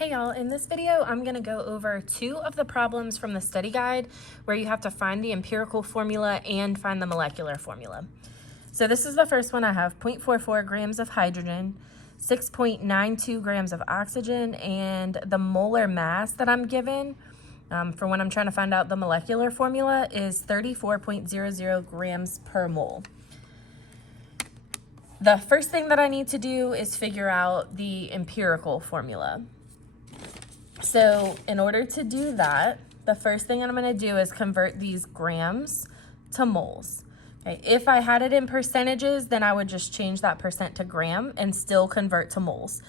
Hey y'all, in this video, I'm gonna go over two of the problems from the study guide where you have to find the empirical formula and find the molecular formula. So this is the first one. I have 0.44 grams of hydrogen, 6.92 grams of oxygen, and the molar mass that I'm given for when I'm trying to find out the molecular formula is 34.00 grams per mole. The first thing that I need to do is figure out the empirical formula. So in order to do that, the first thing I'm going to do is convert these grams to moles. Okay, if I had it in percentages, then I would just change that percent to gram and still convert to moles.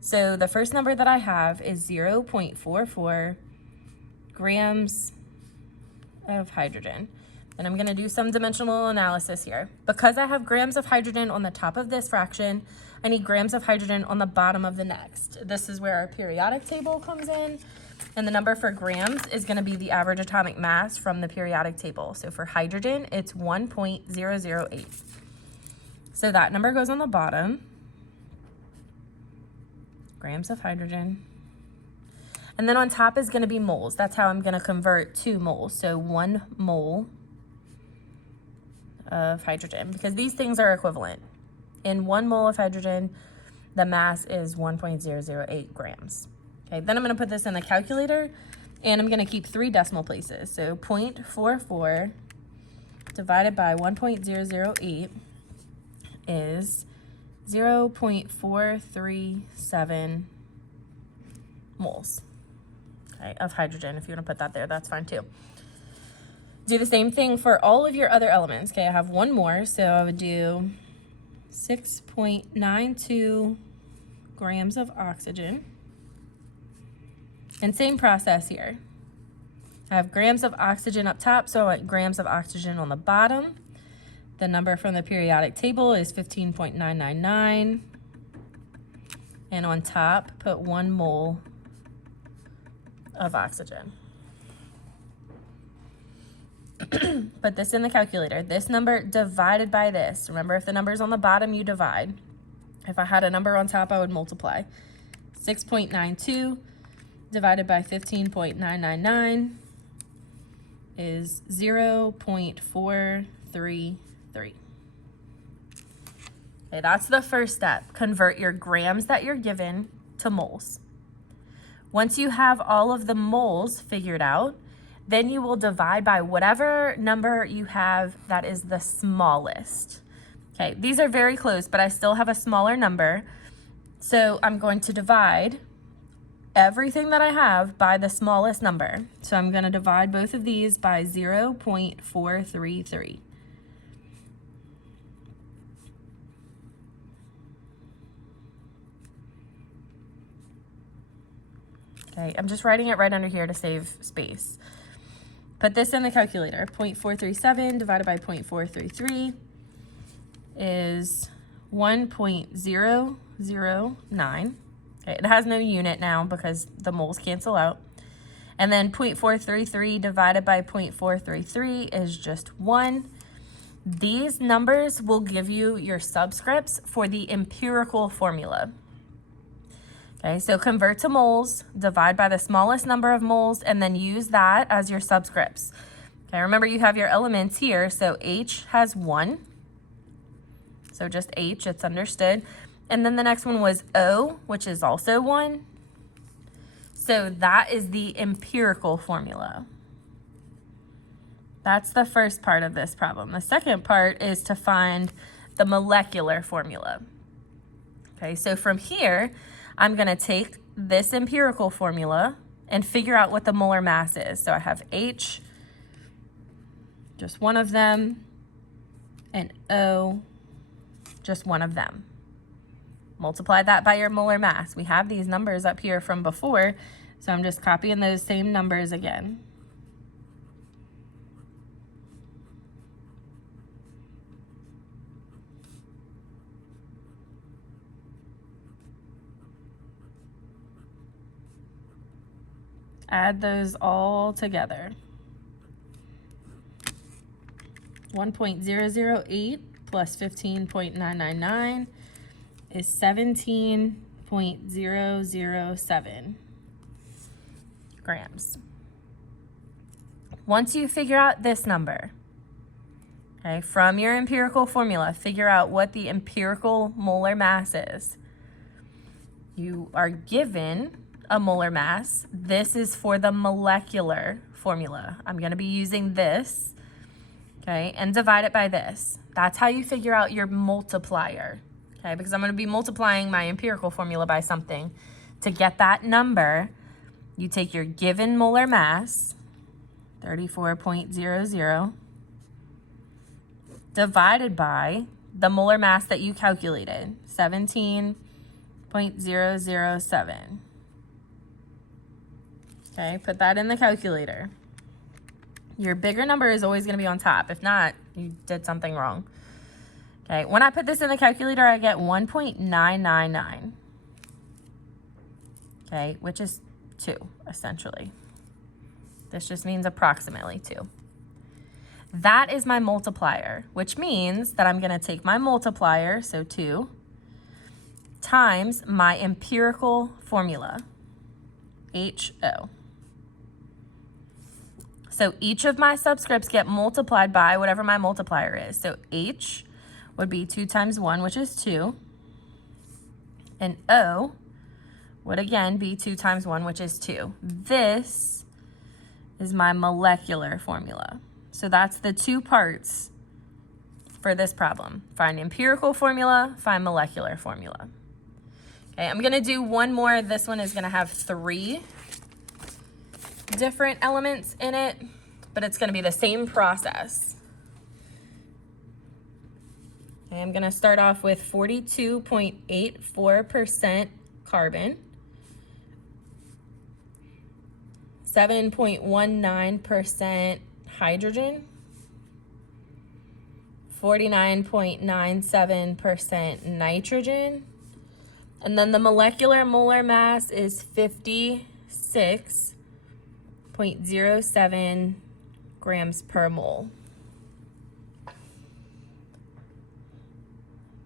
So the first number that I have is 0.44 grams of hydrogen. And I'm going to do some dimensional analysis here. Because I have grams of hydrogen on the top of this fraction, I need grams of hydrogen on the bottom of the next. This is where our periodic table comes in. And the number for grams is going to be the average atomic mass from the periodic table. So for hydrogen, it's 1.008. So that number goes on the bottom. Grams of hydrogen. And then on top is going to be moles. That's how I'm going to convert 2 moles. So 1 mole of hydrogen, because these things are equivalent. In 1 mole of hydrogen, the mass is 1.008 grams. Okay, then I'm going to put this in the calculator, and I'm going to keep 3 decimal places. So 0.44 divided by 1.008 is 0.437 moles, okay, of hydrogen. If you want to put that there, that's fine too. Do the same thing for all of your other elements. Okay, I have 1 more, so I would do 6.92 grams of oxygen. And same process here. I have grams of oxygen up top, so I want grams of oxygen on the bottom. The number from the periodic table is 15.999. And on top, put 1 mole of oxygen. Put this in the calculator. This number divided by this. Remember, if the number's on the bottom, you divide. If I had a number on top, I would multiply. 6.92 divided by 15.999 is 0.433. Okay, that's the first step. Convert your grams that you're given to moles. Once you have all of the moles figured out, then you will divide by whatever number you have that is the smallest. Okay, these are very close, but I still have a smaller number. So I'm going to divide everything that I have by the smallest number. So I'm going to divide both of these by 0.433. Okay, I'm just writing it right under here to save space. Put this in the calculator. 0.437 divided by 0.433 is 1.009. Okay, it has no unit now because the moles cancel out. And then 0.433 divided by 0.433 is just 1. These numbers will give you your subscripts for the empirical formula. Okay, so convert to moles, divide by the smallest number of moles, and then use that as your subscripts. Okay, remember you have your elements here, so H has 1. So just H, it's understood. And then the next one was O, which is also 1. So that is the empirical formula. That's the first part of this problem. The second part is to find the molecular formula. Okay, so from here, I'm going to take this empirical formula and figure out what the molar mass is. So I have H, just one of them, and O, just one of them. Multiply that by your molar mass. We have these numbers up here from before, so I'm just copying those same numbers again. Add those all together. 1.008 plus 15.999 is 17.007. grams. Once you figure out this number, okay, from your empirical formula, figure out what the empirical molar mass is. You are given a molar mass. This is for the molecular formula. I'm going to be using this, okay, and divide it by this. That's how you figure out your multiplier, okay, because I'm going to be multiplying my empirical formula by something. To get that number, you take your given molar mass, 34.00, divided by the molar mass that you calculated, 17.007. Okay, put that in the calculator. Your bigger number is always going to be on top. If not, you did something wrong. Okay, when I put this in the calculator, I get 1.999. Okay, which is 2, essentially. This just means approximately 2. That is my multiplier, which means that I'm going to take my multiplier, so 2, times my empirical formula, HO. So each of my subscripts get multiplied by whatever my multiplier is. So H would be 2 times 1, which is 2. And O would again be 2 times 1, which is 2. This is my molecular formula. So that's the 2 parts for this problem. Find empirical formula, find molecular formula. Okay, I'm gonna do one more. This one is gonna have 3 different elements in it, but it's gonna be the same process. Okay, I'm gonna start off with 42.84% carbon, 7.19% hydrogen, 49.97% nitrogen, and then the molecular molar mass is 56.07 grams per mole.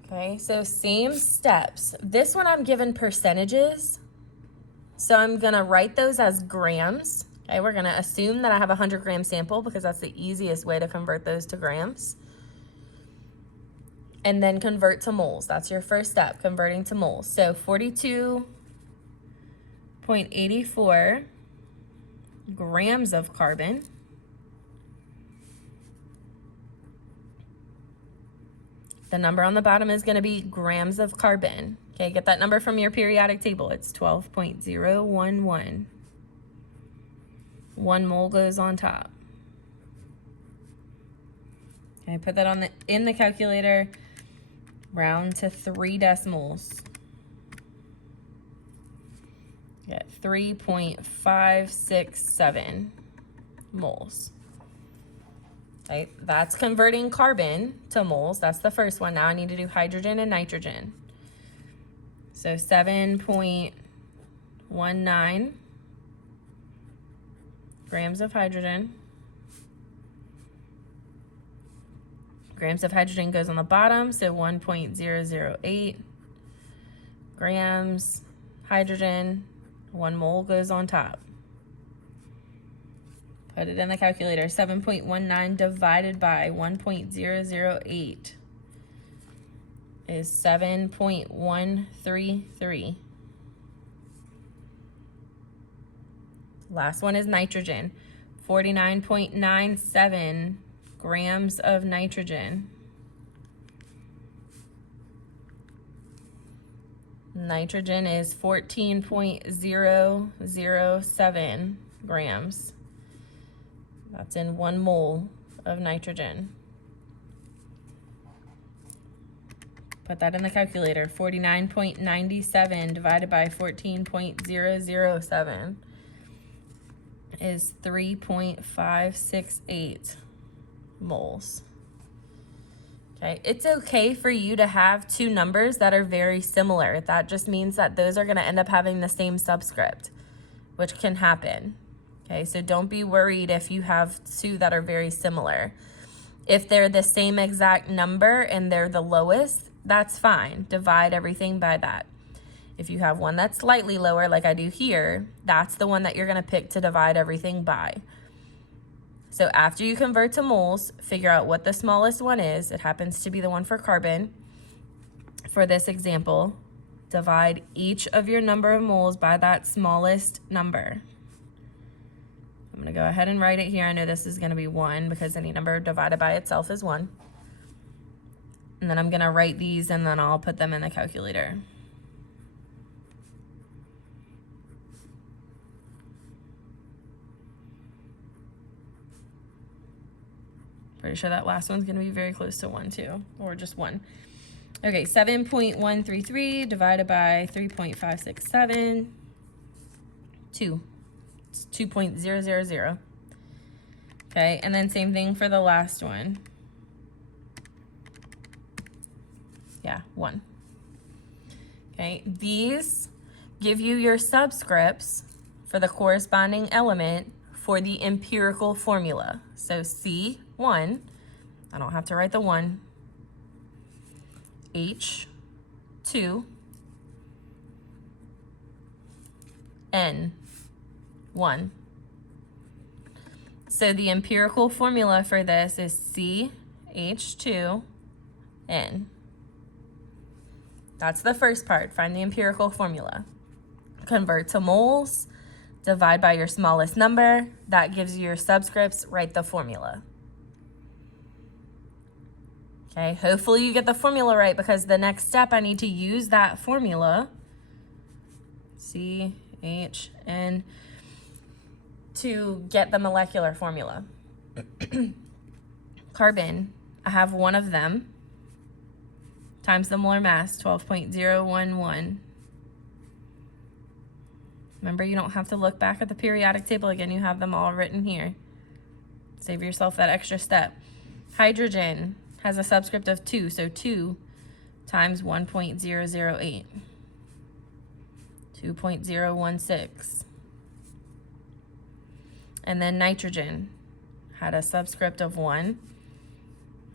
Okay, so same steps. This one I'm given percentages, so I'm gonna write those as grams. Okay, we're gonna assume that I have a 100-gram sample because that's the easiest way to convert those to grams. And then convert to moles. That's your first step, converting to moles. So 42.84 grams of carbon the number on the bottom is going to be grams of carbon. Okay, get that number from your periodic table. It's 12.011. 1 mole goes on top. Okay, put that in the calculator. Round to 3 decimals. Get 3.567 moles. Okay, that's converting carbon to moles. That's the first one. Now I need to do hydrogen and nitrogen. So 7.19 grams of hydrogen. Grams of hydrogen goes on the bottom, so 1.008 grams hydrogen, 1 mole goes on top. Put it in the calculator. 7.19 divided by 1.008 is 7.133. Last one is nitrogen. 49.97 grams of nitrogen. Nitrogen is 14.007 grams. That's in 1 mole of nitrogen. Put that in the calculator. 49.97 divided by 14.007 is 3.568 moles. Okay, it's okay for you to have 2 numbers that are very similar. That just means that those are going to end up having the same subscript, which can happen. Okay, so don't be worried if you have 2 that are very similar. If they're the same exact number and they're the lowest, that's fine. Divide everything by that. If you have one that's slightly lower, like I do here, that's the one that you're going to pick to divide everything by. So after you convert to moles, figure out what the smallest one is. It happens to be the one for carbon. For this example, divide each of your number of moles by that smallest number. I'm going to go ahead and write it here. I know this is going to be 1 because any number divided by itself is 1. And then I'm going to write these and then I'll put them in the calculator. Pretty sure that last one's going to be very close to 1 too, or just 1. Okay, 7.133 divided by 3.567, 2. It's 2.000. Okay, and then same thing for the last one. Yeah, 1. Okay, these give you your subscripts for the corresponding element for the empirical formula. So C1, I don't have to write the 1, H2, N1. So the empirical formula for this is CH2N. That's the first part. Find the empirical formula. Convert to moles, divide by your smallest number. That gives you your subscripts. Write the formula. Okay, hopefully you get the formula right because the next step I need to use that formula, CHN, to get the molecular formula. Carbon, I have 1 of them, times the molar mass, 12.011. Remember, you don't have to look back at the periodic table again. You have them all written here. Save yourself that extra step. Hydrogen has a subscript of 2, so 2 times 1.008. 2.016. And then nitrogen had a subscript of 1,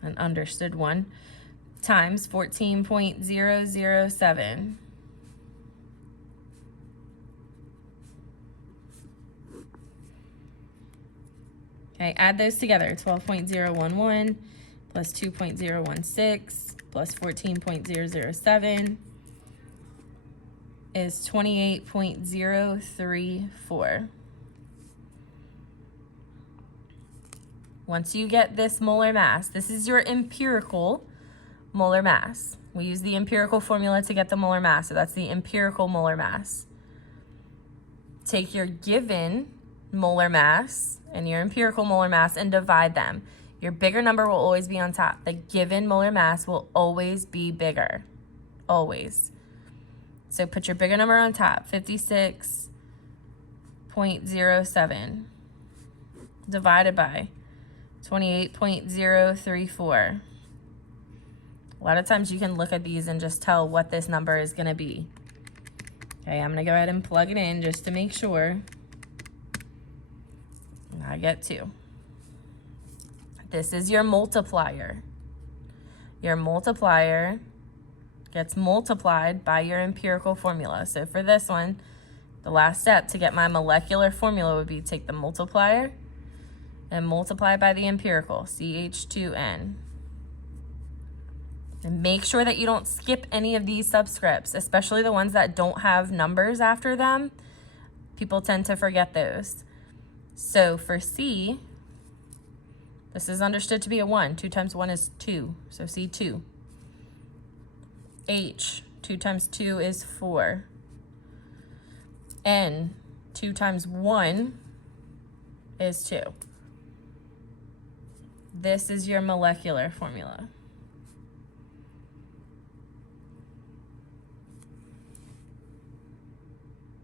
an understood 1, times 14.007. Okay, add those together. 12.011 plus 2.016 plus 14.007 is 28.034. Once you get this molar mass, this is your empirical molar mass. We use the empirical formula to get the molar mass, so that's the empirical molar mass. Take your given molar mass and your empirical molar mass and divide them. Your bigger number will always be on top. The given molar mass will always be bigger, always. So put your bigger number on top, 56.07 divided by 28.034. A lot of times you can look at these and just tell what this number is going to be. Okay, I'm going to go ahead and plug it in just to make sure. I get 2. This is your multiplier. Your multiplier gets multiplied by your empirical formula. So for this one, the last step to get my molecular formula would be take the multiplier and multiply by the empirical, CH2N. And make sure that you don't skip any of these subscripts, especially the ones that don't have numbers after them. People tend to forget those. So for C, this is understood to be a 1. 2 times 1 is 2, so C2. H, 2 times 2 is 4. N, 2 times 1 is 2. This is your molecular formula.